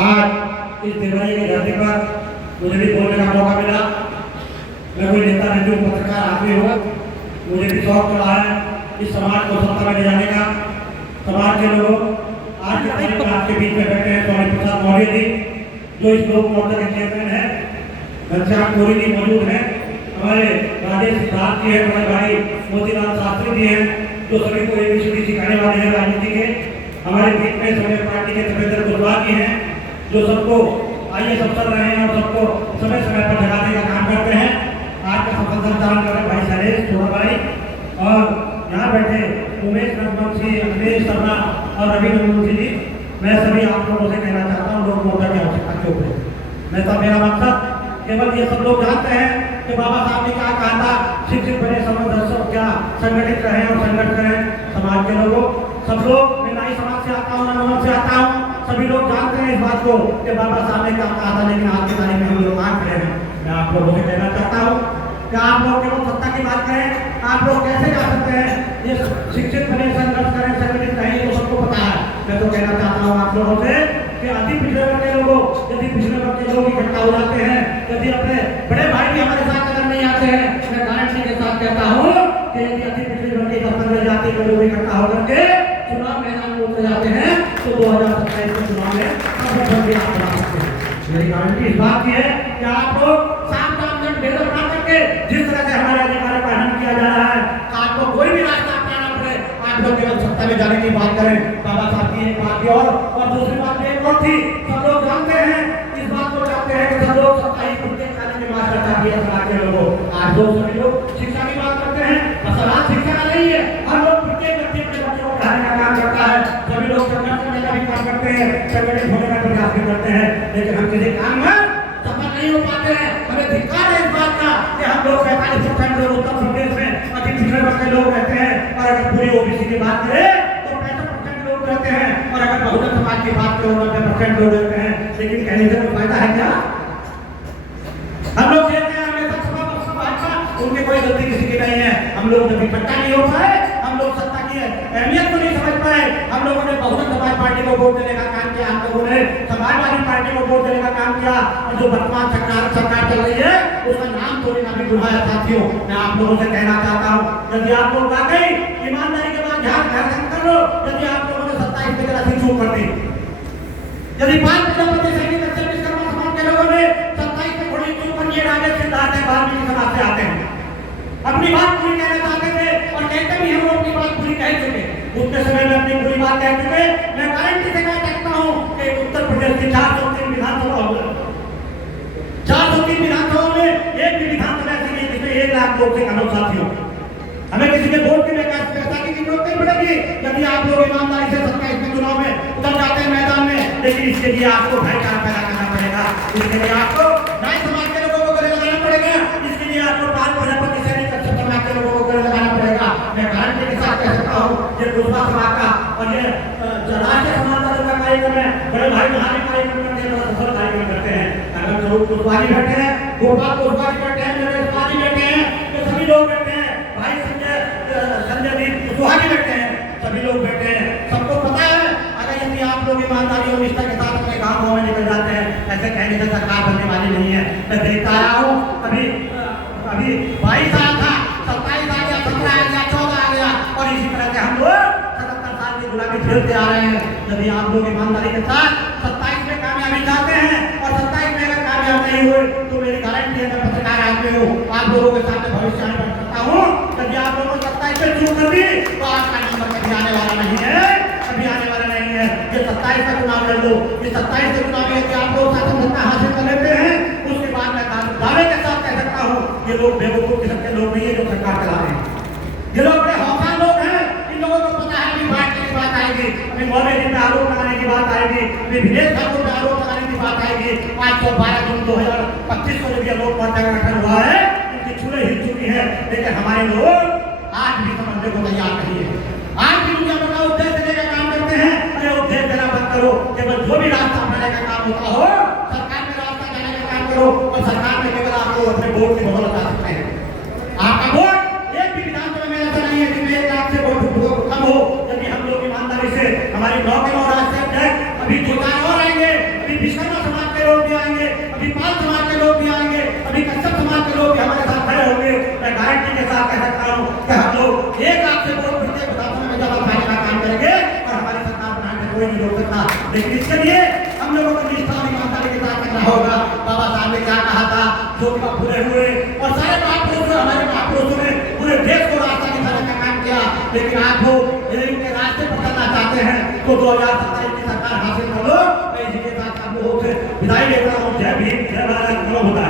आज इस दिवाली की धरती पर मुझे भी बोलने का मौका मिला। मैं कोई नेता नहीं हूँ, पत्रकार आदमी हूँ। मुझे भी शौक रहा है इस समाज को सत्ता में ले जाने का। समाज के लोगों आज के तारीख में आपके बीच में बैठे हैं स्वामी प्रसाद मौर्य जी, जो इस लोक मोर्चा के चेयरमैन है। घनश्याम कोरी जी मौजूद हैं, हमारे राजेश सिद्धार्थ जी हैं, हमारे भाई मोतीलाल शास्त्री जी हैं, जो सभी को ABCD सिखाने वाले हैं राजनीति के। हमारे बीच में समय पार्टी के तपेंद्र कुशवाहा जी हैं, जो सबको IAS अफसर रहे हैं और सबको समय समय पर जगाने का काम करते हैं। आज का सफल संचालन कर रहे भाई शैलेश छोड़ भाई, और यहाँ बैठे उमेश रघुवंशी, अखिलेश शर्मा और रवि रघुवंशी जी। मैं सभी आप लोगों से कहना चाहता हूँ लोक मोर्चा की आवश्यकता के ऊपर। मैं तो मेरा मकसद केवल ये सब लोग जानते हैं कि बाबा साहब ने क्या कहा था, शिक्षित बने समझ क्या संगठित रहें और संगठित करें समाज के लोगों। सब लोग, मैं नाई समाज से आता हूँ, नमन से आता हूँ, सभी लोग जानते हैं इस बात को कि बाबा साहब ने क्या कहा था, लेकिन आज की तारीख में हम लोग मान खड़े हैं। मैं आप लोगों से कहना चाहता हूँ कि आप लोग केवल सत्ता की बात करें, आप लोग कैसे जा सकते हैं? ये शिक्षित बने, संघर्ष करें, संगठित रहें, तो सबको पता है। मैं तो कहना चाहता हूँ आप लोगों से कि अति पिछड़े वर्ग के लोगों, यदि पिछड़े वर्ग के लोग इकट्ठा हो जाते हैं, यदि अपने बड़े भाई भी हमारे साथ अगर नहीं आते हैं, मैं गारंटी के साथ कहता हूँ कि यदि अति पिछड़े वर्ग के 15 जाति के लोग इकट्ठा होकर के चुनाव मैदान में उतर जाते हैं तो 2027 के चुनाव में आप बना सकते हैं। मेरी गारंटी इस बात की है कि आप लोग साफ भेद बना करके जिस तरह से हमारे अधिकारों का हनन किया जा रहा है, आपको कोई भी रास्ता अपनाना पड़े, आप लोग केवल सत्ता में जाने की बात करें। बाबा साहब की एक बात और दूसरी बात एक और थी, सब लोग जानते हैं, इस बात को जानते हैं कि सब लोग सत्ता ही कुत्ते खाने की बात करता है समाज के लोगों। आज लोग सभी लोग शिक्षा की बात करते हैं, सवाल शिक्षा का नहीं है। हर लोग प्रत्येक व्यक्ति अपने बच्चों को पढ़ाने का काम करता है, सभी लोग संघर्ष करने का भी काम करते हैं, संगठित होने का प्रयास भी करते हैं, लेकिन हम किसी काम में सफल नहीं हो पाते हैं। हमें धिक्कार है इस बात का कि हम लोग 45% लोग उत्तर प्रदेश में अति पिछड़े वर्ग के लोग रहते हैं, और अगर पूरी OBC की बात करें तो 65% लोग रहते हैं, और अगर बहुजन समाज की बात करें 90% लोग रहते हैं। लेकिन कहने से कोई फायदा है क्या? हम लोग कहते हैं हमेशा सपा भाजपा, उनकी कोई गलती किसी की नहीं है। हम लोग जब इकट्ठा नहीं हो पाए, हम लोग सत्ता की अहमियत को नहीं समझ पाए, हम लोगों ने बहुजन समाज पार्टी को वोट देने का काम किया, हम लोगों ने समाजवादी पार्टी को वोट देने का काम किया, और जो वर्तमान सरकार चल रही है उसका नाम थोड़ी ना भी बुलाया। साथियों, मैं आप लोगों से कहना चाहता हूँ, यदि आप लोग वाकई ईमानदारी के बाद ध्यान कर लो, यदि आप लोगों ने 27 में जरा सी चूक कर दी, यदि 5 प्रजापति सैनिक विश्वकर्मा समाज के लोगों ने 27 में थोड़ी चूक कर, ये राजेश सिद्धार्थ है वाल्मीकि समाज से आते हैं, अपनी बात पूरी कहना चाहते थे और कहते भी हम अपनी बात पूरी कह चुके, उतने समय में अपनी पूरी बात कह चुके। मैं गारंटी से कह सकता हूँ कि उत्तर प्रदेश की 403 विधानसभा होगा, 403 विधानसभा में एक भी विधानसभा ऐसी नहीं जिसमें 1 लाख लोग से कम। साथियों, हमें किसी के वोट की पैसा की जरूरत नहीं पड़ेगी यदि आप लोग ईमानदारी से 27 में चुनाव में उतर जाते हैं मैदान में। लेकिन इसके लिए आपको भाईचारा पैदा करना पड़ेगा, इसके लिए आपको नाई समाज के लोगों को गले लगाना पड़ेगा, इसके लिए आपको 5 प्रजापति सैनिक समाज के लोगों को गले लगाना पड़ेगा। मैं गारंटी के साथ कह सकता हूँ ये कुशवाहा समाज का और ये राष्ट्रीय समाज का कार्यक्रम है, बड़े भाई महाराज कार्यक्रम करते हैं, सफल कार्यक्रम करते हैं। अगर जरूर कुशवाहा बैठे हैं, गोपाल कुशवाहा बैठे हैं, नरेश पाली बैठे हैं, तो सभी लोग बैठे हैं, भाई संजय कुशवाहा बैठे हैं, सभी लोग बैठे हैं। सबको पता है अगर यदि आप लोग ईमानदारी और निष्ठा के साथ अपने गाँव में निकल जाते हैं, ऐसे कहने से सरकार बनने वाली नहीं है। मैं देखता आया हूँ, अभी 22 साल था, 27 आ गया, 17 आ गया, 14 आ गया, और इसी तरह से हम लोग 77 साल की गुलामी झेलते आ रहे हैं। यदि आप लोग ईमानदारी के साथ 27 में कामयाबी चाहते हैं और 27 में अगर कामयाब नहीं हुए तो मेरी गारंटी है, मैं पत्रकार आदमी हूँ, आप लोगों के सामने भविष्यवाणी कर सकता हूँ। यदि आप लोगों ने 27 में चूक कर दी तो आपका नंबर कभी आने वाला नहीं है, कभी आने वाला नहीं है। ये 27 का चुनाव लड़ लो, ये 27 के चुनाव में यदि आप लोग शासन सत्ता हासिल कर लेते हैं, उसके बाद मैं दावे के साथ कह सकता हूँ ये लोग बेवकूफ किस्म के लोग नहीं है जो सरकार चला रहे हैं। ये लोग बड़े हौसला लोग हैं, इन लोगों को पता है कि बांटने की बात आएगी, अभी मौर्य जी पे आरोप लगाने की बात आएगी, अभी विदेश ठाकुर पे आरोप लगाने की बात आएगी। 512 जून 2025 को जब लोक मोर्चा का गठन हुआ है, उनकी छुरे हिल चुकी है, लेकिन हमारे लोग आज भी समझने को तैयार नहीं है। आज भी दुनिया में उपदेश देने का काम करते हैं, अरे उपदेश देना बंद करो, केवल जो भी रास्ता अपनाने का काम होता हो सरकार में रास्ता जाने का काम करो, और सरकार में केवल आप लोग अपने वोट की बदौलत आ सकते हैं। आपका वोट एक भी विधानसभा में ऐसा नहीं है जिसमें 1 लाख से वोट कम हो। यदि हम लोग ईमानदारी से हमारी 9 के 9 राष्ट्रीय अध्यक्ष अभी जुटान और आएंगे, अभी विश्वकर्मा समाज के लोग भी आएंगे, अभी पाल समाज के लोग भी आएंगे, अभी कश्यप समाज के लोग भी हमारे साथ खड़े होंगे। मैं गारंटी के साथ कह सकता हूँ कि हम लोग एक आग से बहुत भिड़ते बताते में जब खाने का काम करेंगे और हमारी सरकार बनाने से कोई नहीं रोक सकता। लेकिन इसके लिए हम लोगों को निष्ठा और ईमानदारी के साथ करना होगा। बाबा साहब ने क्या कहा था, ज्योतिबा फुले हुए और सारे महापुरुष हमारे महापुरुषों ने पूरे देश को रास्ता दिखाने का काम किया। लेकिन आप लोग यदि उनके रास्ते पर चलना चाहते हैं तो 2027 की सरकार हासिल कर लो। मैं इसी के साथ आप लोगों से विदाई लेता हूँ। जय भीम, जय भारत, होता है।